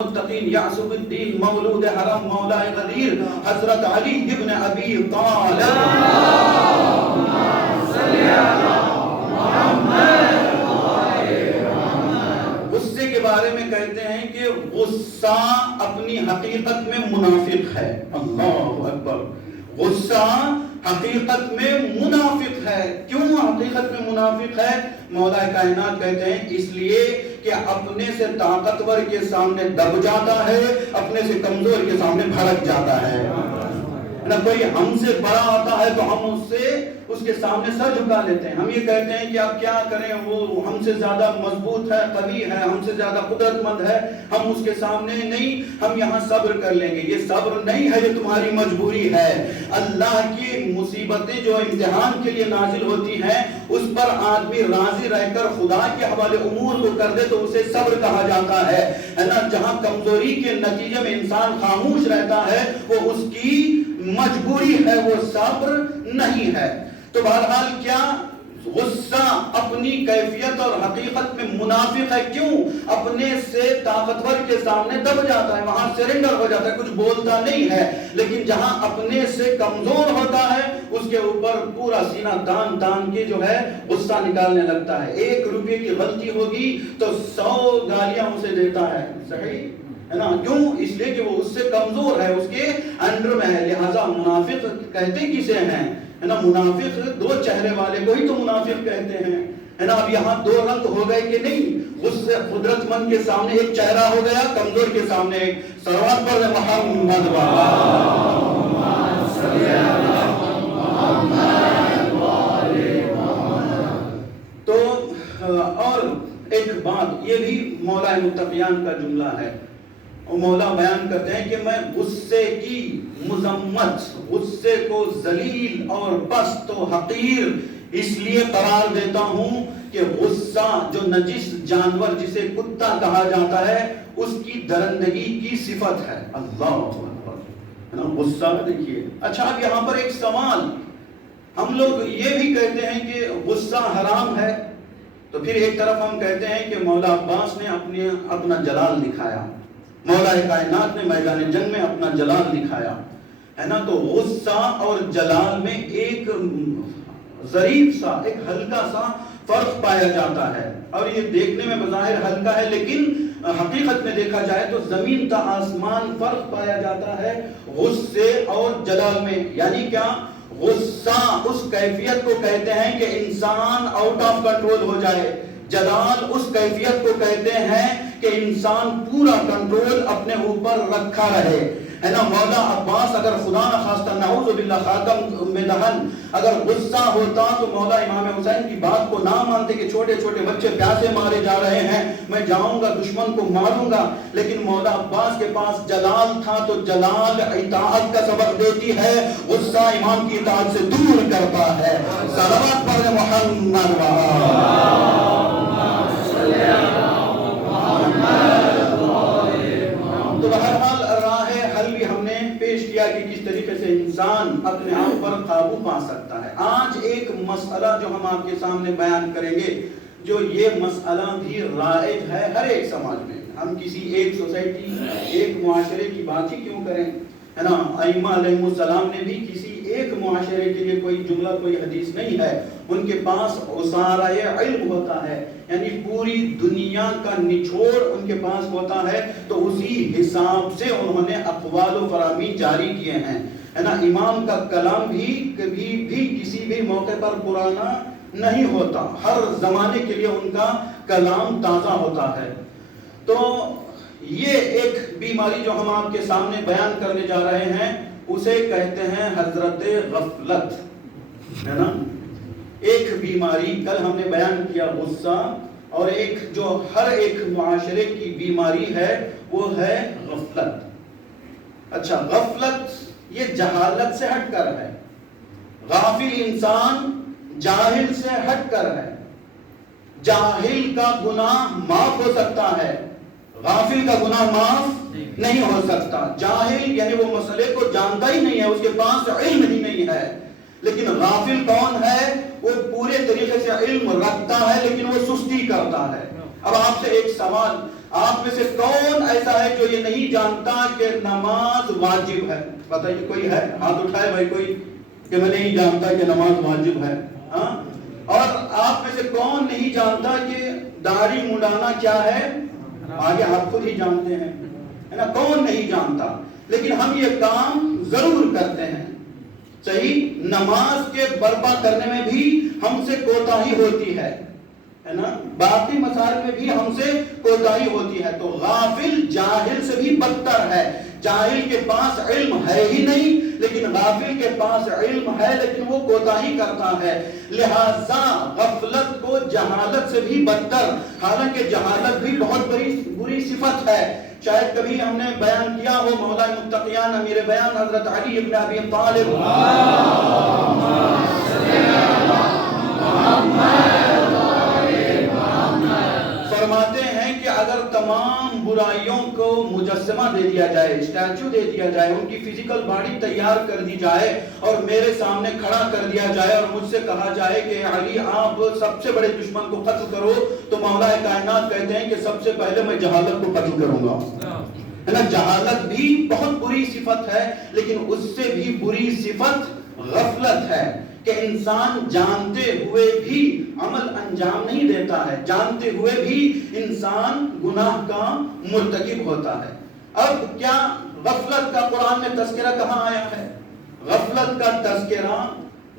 المتقین یعصب الدین مولود حرم مولا غدیر حضرت علی ابن ابی طالب غصے کے بارے میں کہتے ہیں کہ غصہ اپنی حقیقت میں منافق ہے. اللہ اکبر. غصہ حقیقت میں منافق ہے. کیوں حقیقت میں منافق ہے؟ مولا کائنات کہتے ہیں اس لیے کہ اپنے سے طاقتور کے سامنے دب جاتا ہے, اپنے سے کمزور کے سامنے بھڑک جاتا ہے. نہ کوئی ہم سے بڑا آتا ہے تو ہم اس کے سامنے سر جھکا لیتے ہیں. ہم یہ کہتے ہیں کہ اب کیا کریں, وہ ہم سے زیادہ مضبوط ہے, قوی ہے, ہم سے زیادہ قدرت مند ہے, ہم اس کے سامنے نہیں, ہم یہاں صبر کر لیں گے. یہ صبر نہیں ہے, یہ تمہاری مجبوری ہے. اللہ کی مصیبتیں جو امتحان کے لیے نازل ہوتی ہیں اس پر آدمی راضی رہ کر خدا کے حوالے امور کو کر دے تو اسے صبر کہا جاتا ہے نا. جہاں کمزوری کے نتیجے میں انسان خاموش رہتا ہے وہ اس کی مجبوری ہے, وہ صبر نہیں ہے. تو بہرحال کیا غصہ اپنی کیفیت اور حقیقت میں منافق ہے. کیوں؟ اپنے سے طاقتور کے سامنے دب جاتا ہے, وہاں سرنڈر ہو جاتا ہے, کچھ بولتا نہیں ہے. لیکن جہاں اپنے سے کمزور ہوتا ہے اس کے اوپر پورا سینہ تان تان کے جو ہے غصہ نکالنے لگتا ہے. 1 روپے کی غلطی ہوگی تو 100 گالیاں اسے دیتا ہے. صحیح ہے نا. کیوں؟ اس لیے کہ وہ اس سے کمزور ہے, اس کے انڈر میں ہے. لہذا منافق کہتے کسے ہیں ہے نا؟ منافق 2 چہرے والے کو ہی تو منافق کہتے ہیں ہے نا. اب یہاں 2 رنگ ہو گئے کہ نہیں؟ غصے قدرت مند کے سامنے ایک چہرہ ہو گیا, کمزور کے سامنے ایک. صلوات پڑھ محمد تو اور ایک بات یہ بھی مولا متقیان کا جملہ ہے. مولا بیان کرتے ہیں کہ میں غصے کی مذمت, غصے کو ذلیل اور پست و حقیر اس لیے قرار دیتا ہوں کہ غصہ جو نجس جانور جسے کتا کہا جاتا ہے اس کی درندگی کی صفت ہے. اللہ اکبر. غصہ دیکھیے. اچھا اب یہاں پر ایک سوال, ہم لوگ یہ بھی کہتے ہیں کہ غصہ حرام ہے, تو پھر ایک طرف ہم کہتے ہیں کہ مولا عباس نے اپنا جلال دکھایا, مولا کائنات نے میدان جنگ میں اپنا جلال دکھایا ہے نا. تو غصہ اور جلال میں ایک ظریف سا, ایک ہلکا سا فرق پایا جاتا ہے. اور یہ دیکھنے میں بظاہر ہلکا ہے لیکن حقیقت میں دیکھا جائے تو زمین تا آسمان فرق پایا جاتا ہے غصے اور جلال میں. یعنی کیا؟ غصہ اس کیفیت کو کہتے ہیں کہ انسان آؤٹ آف کنٹرول ہو جائے. جلال اس کیفیت کو کہتے ہیں کہ انسان پورا کنٹرول اپنے اوپر رکھا رہے ہے نا. مولا عباس اگر خدا نہ خواستہ نعوذ باللہ خاتم میں دہن اگر غصہ ہوتا تو مولا امام حسین کی بات کو نہ مانتے کہ چھوٹے چھوٹے بچے پیاسے مارے جا رہے ہیں, میں جاؤں گا دشمن کو ماروں گا. لیکن مولا عباس کے پاس جلال تھا تو جلال اطاعت کا سبق دیتی ہے, غصہ امام کی اطاعت سے دور کرتا ہے. صلوات پڑھ محمد تو بہرحال راہ حل بھی ہم نے پیش کیا کہ کس طریقے سے انسان اپنے آپ پر قابو پا سکتا ہے. آج ایک مسئلہ جو ہم آپ کے سامنے بیان کریں گے, جو یہ مسئلہ بھی رائج ہے ہر ایک سماج میں. ہم کسی ایک سوسائٹی, ایک معاشرے کی بات ہی کیوں کریں ہے نا. ائمہ علیہ السلام نے بھی کسی ایک معاشرے کے لیے کوئی جملہ, کوئی حدیث نہیں ہے. ان کے پاس اسارہ علم ہوتا ہے, یعنی پوری دنیا کا نچوڑ ان کے پاس ہوتا ہے, تو اسی حساب سے انہوں نے اقوال و فرامین جاری کیے ہیں ہے نا. امام کا کلام بھی کبھی بھی کسی بھی موقع پر پرانا نہیں ہوتا, ہر زمانے کے لیے ان کا کلام تازہ ہوتا ہے. تو یہ ایک بیماری جو ہم آپ کے سامنے بیان کرنے جا رہے ہیں اسے کہتے ہیں حضرت غفلت ہے نا. ایک بیماری کل ہم نے بیان کیا غصہ, اور ایک جو ہر ایک معاشرے کی بیماری ہے وہ ہے غفلت. اچھا غفلت یہ جہالت سے ہٹ کر ہے, غافل انسان جاہل سے ہٹ کر ہے. جاہل کا گناہ معاف ہو سکتا ہے, غافل کا گناہ معاف نہیں ہو سکتا. جاہل یعنی وہ مسئلے کو جانتا ہی نہیں ہے, اس کے پاس علم ہی نہیں ہے. لیکن غافل کون ہے؟ وہ پورے طریقے سے علم رکھتا ہے لیکن وہ سستی کرتا ہے. اب آپ سے ایک سوال, آپ میں سے کون ایسا ہے جو یہ نہیں جانتا کہ نماز واجب ہے؟ بتائیے کوئی ہے؟ ہاتھ اٹھائے بھائی کوئی کہ میں نہیں جانتا کہ نماز واجب ہے. ہاں، اور آپ میں سے کون نہیں جانتا کہ داڑھی منڈانا کیا ہے؟ آگے آپ خود ہی جانتے ہیں، ہے نا؟ کون نہیں جانتا؟ لیکن ہم یہ کام ضرور کرتے ہیں. صحیح، نماز کے برپا کرنے میں بھی ہم سے کوتاہی ہوتی ہے نا؟ باقی مسائل میں بھی ہم سے کوتاہی ہوتی ہے. تو غافل جاہل سے بھی بدتر ہے. جاہل کے پاس علم ہے ہی نہیں، لیکن غافل کے پاس علم ہے لیکن وہ کوتاہی کرتا ہے. لہذا غفلت کو جہالت سے بھی بدتر، حالانکہ جہالت بھی بہت بری صفت ہے. شاید کبھی ہم نے بیان کیا ہو، مولا متقیان امیر بیان حضرت علی ابن ابی طالب فرماتے ہیں کہ اگر تمام برائیوں کو مجسمہ دے دیا جائے، اسٹیچو دے دیا جائے، ان کی فزیکل باڈی تیار کر دی جائے اور میرے سامنے کھڑا کر دیا جائے اور مجھ سے کہا جائے کہ علی آپ سب سے بڑے دشمن کو قتل کرو، تو مولا کائنات کہتے ہیں کہ سب سے پہلے میں جہالت کو قتل کروں گا. ہے نا؟ جہالت بھی بہت بری صفت ہے، لیکن اس سے بھی بری صفت غفلت ہے کہ انسان جانتے ہوئے بھی عمل انجام نہیں دیتا ہے، جانتے ہوئے بھی انسان گناہ کا مرتکب ہوتا ہے. اب کیا غفلت کا قرآن میں تذکرہ کہاں آیا ہے؟ غفلت کا تذکرہ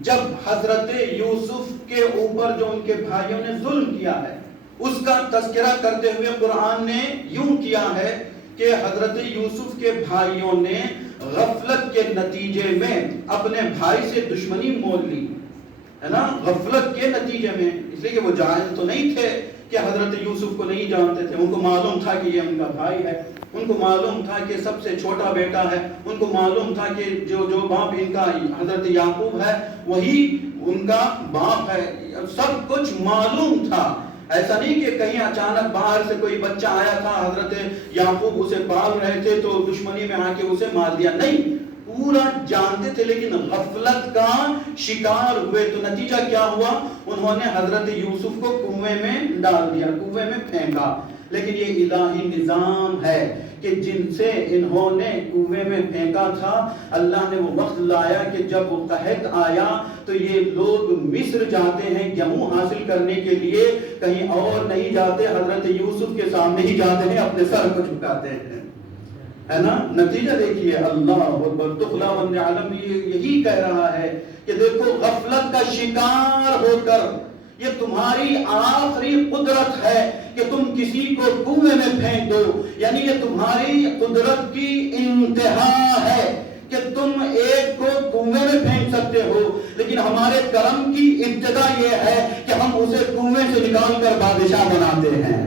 جب حضرت یوسف کے اوپر جو ان کے بھائیوں نے ظلم کیا ہے اس کا تذکرہ کرتے ہوئے قرآن نے یوں کیا ہے کہ حضرت یوسف کے بھائیوں نے غفلت کے نتیجے میں اپنے بھائی سے دشمنی مول لی، ہے نا؟ غفلت کے نتیجے میں، اس لیے کہ وہ جاہل تو نہیں تھے کہ حضرت یوسف کو نہیں جانتے تھے. ان کو معلوم تھا کہ یہ ان کا بھائی ہے، ان کو معلوم تھا کہ سب سے چھوٹا بیٹا ہے، ان کو معلوم تھا کہ جو باپ ان کا حضرت یعقوب ہے وہی ان کا باپ ہے. سب کچھ معلوم تھا. ایسا نہیں کہ کہیں اچانک باہر سے کوئی بچہ آیا تھا، حضرت یعقوب اسے پال رہے تھے تو دشمنی میں آ کے اسے مار دیا. نہیں، پورا جانتے تھے لیکن غفلت کا شکار ہوئے. تو نتیجہ کیا ہوا؟ انہوں نے حضرت یوسف کو کنویں میں ڈال دیا، کنویں میں پھینکا. لیکن یہ الہی نظام ہے کہ جن سے انہوں نے کنویں میں پھینکا تھا، اللہ نے وہ وقت لایا کہ جب وہ قحط آیا تو یہ لوگ مصر جاتے ہیں گیہوں حاصل کرنے کے لیے، کہیں اور نہیں جاتے، حضرت یوسف کے سامنے ہی جاتے ہیں، اپنے سر کو جھکاتے ہیں. ہے نا؟ نتیجہ دیکھیے. اللہ اکبر. تو خدا بند عالم یہی کہہ رہا ہے کہ دیکھو غفلت کا شکار ہو کر یہ تمہاری آخری قدرت ہے کہ تم کسی کو کنویں میں پھینک دو. یعنی یہ تمہاری قدرت کی انتہا ہے کہ تم ایک کو کنویں میں پھینک سکتے ہو، لیکن ہمارے کرم کی ابتدا یہ ہے کہ ہم اسے کنویں سے نکال کر بادشاہ بناتے ہیں.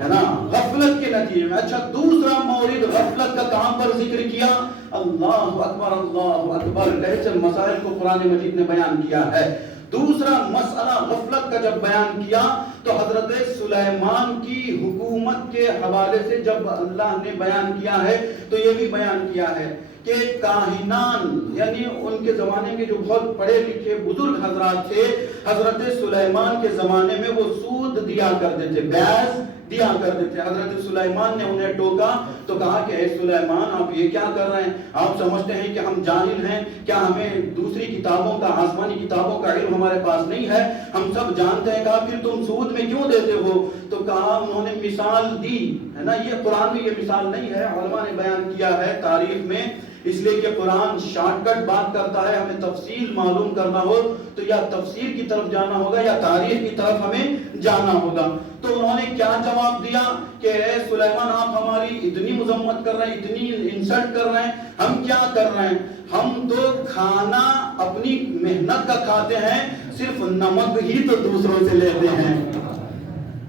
ہے نا؟ غفلت کے نتیجے میں. اچھا، دوسرا مورد غفلت کا کہاں پر ذکر کیا؟ اللہ اکبر، اللہ اکبر. کیسے مسائل کو قرآن مجید نے بیان کیا ہے. دوسرا مسئلہ غفلت کا جب بیان کیا تو حضرت سلیمان کی حکومت کے حوالے سے جب اللہ نے بیان کیا ہے تو یہ بھی بیان کیا ہے کہ کاہنان، یعنی ان کے زمانے کے جو بہت پڑھے لکھے بزرگ حضرات تھے، حضرت سلیمان کے زمانے میں وہ سود دیا کرتے تھے، بیعز دیا کرتے تھے. حضرت سلیمان نے انہیں ٹوکا تو کہا کہ اے سلیمان، آپ یہ کیا کر رہے ہیں؟ آپ سمجھتے ہیں کہ ہم جاہل ہیں؟ کیا ہمیں دوسری کتابوں کا، آسمانی کتابوں کا علم ہمارے پاس نہیں ہے؟ ہم سب جانتے ہیں. کہا پھر تم سود میں کیوں دیتے ہو؟ تو کہا، انہوں نے مثال دی، ہے نا؟ یہ قرآن میں یہ مثال نہیں ہے، علماء نے بیان کیا ہے تاریخ میں، اس لیے کہ قرآن شارٹ کٹ بات کرتا ہے. ہمیں تفصیل معلوم کرنا ہو تو یا تفسیر کی طرف جانا ہوگا یا تاریخ کی طرف ہمیں جانا ہوگا. تو انہوں نے کیا جواب دیا کہ اے سلیمان، آپ ہماری اتنی مذمت کر رہے ہیں، اتنی انسلٹ کر رہے ہیں، ہم کیا کر رہے ہیں؟ ہم تو کھانا اپنی محنت کا کھاتے ہیں، صرف نمک ہی تو دوسروں سے لیتے ہیں.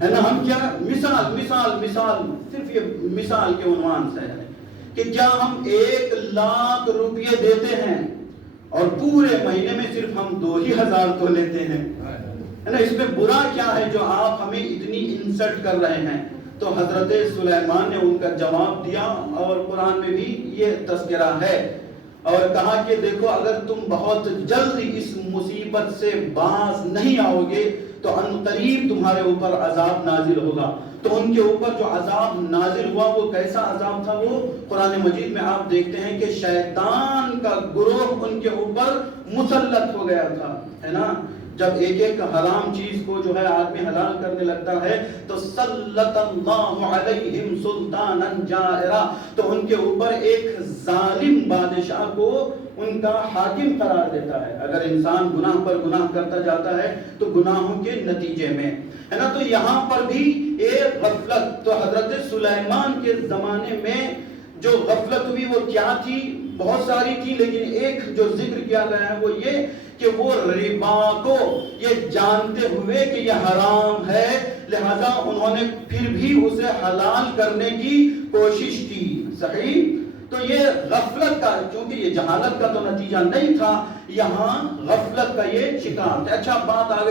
ہے نا؟ ہم کیا مثال مثال مثال صرف یہ مثال کے عنوان سے ہے کہ کیا ہم 1,00,000 روپیے دیتے ہیں اور پورے مہینے میں صرف ہم 2,000 تو لیتے ہیں. ہے نا؟ اس میں برا کیا ہے جو آپ ہمیں اتنی انسلٹ کر رہے ہیں؟ تو حضرت سلیمان نے ان کا جواب دیا اور قرآن میں بھی یہ تذکرہ ہے. اور کہا کہ دیکھو اگر تم بہت جلد اس مصیبت سے باز نہیں آؤ گے تو ان قریب تمہارے اوپر عذاب نازل ہوگا. تو ان کے اوپر جو عذاب نازل ہوا وہ کیسا عذاب تھا؟ وہ قرآن مجید میں آپ دیکھتے ہیں کہ شیطان کا گروہ ان کے اوپر مسلط ہو گیا تھا، ہے نا. جب ایک ایک حرام چیز کو جو ہے آدمی حلال کرنے لگتا ہے تو سلط اللہ علیہم سلطانا جائرا، تو ان کے اوپر ایک ظالم بادشاہ کو ان کا حاکم قرار دیتا ہے. اگر انسان گناہ پر گناہ کرتا جاتا ہے تو گناہوں کے نتیجے میں، ہے نا. تو یہاں پر بھی ایک غفلت، تو حضرت سلیمان کے زمانے میں جو غفلت ہوئی وہ کیا تھی؟ بہت ساری تھی، لیکن ایک جو ذکر کیا گیا ہے وہ یہ کہ وہ ربا کو یہ جانتے ہوئے کہ یہ حرام ہے، لہذا انہوں نے پھر بھی اسے حلال کرنے کی کوشش کی. صحیح. تو یہ غفلت کا، چونکہ یہ جہالت کا تو نتیجہ نہیں تھا، یہاں غفلت کا یہ شکار تھا. اچھا بات آگے